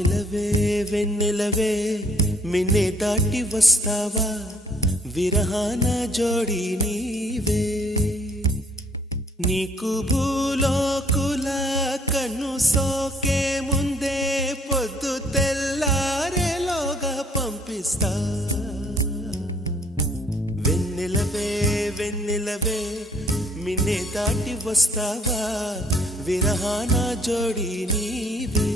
వెన్నెలవే వెన్నెలవే మిన్నే దాటి వస్తావా విరహాన జోడి నీవే నీకు భూలోకుల కన్ను సోకే ముందే పొద్దు తెల్లారేలోగా పంపిస్తా వెన్నెలవే వెన్నెలవే మిన్నే దాటి వస్తావా విరహాన జోడి నీవే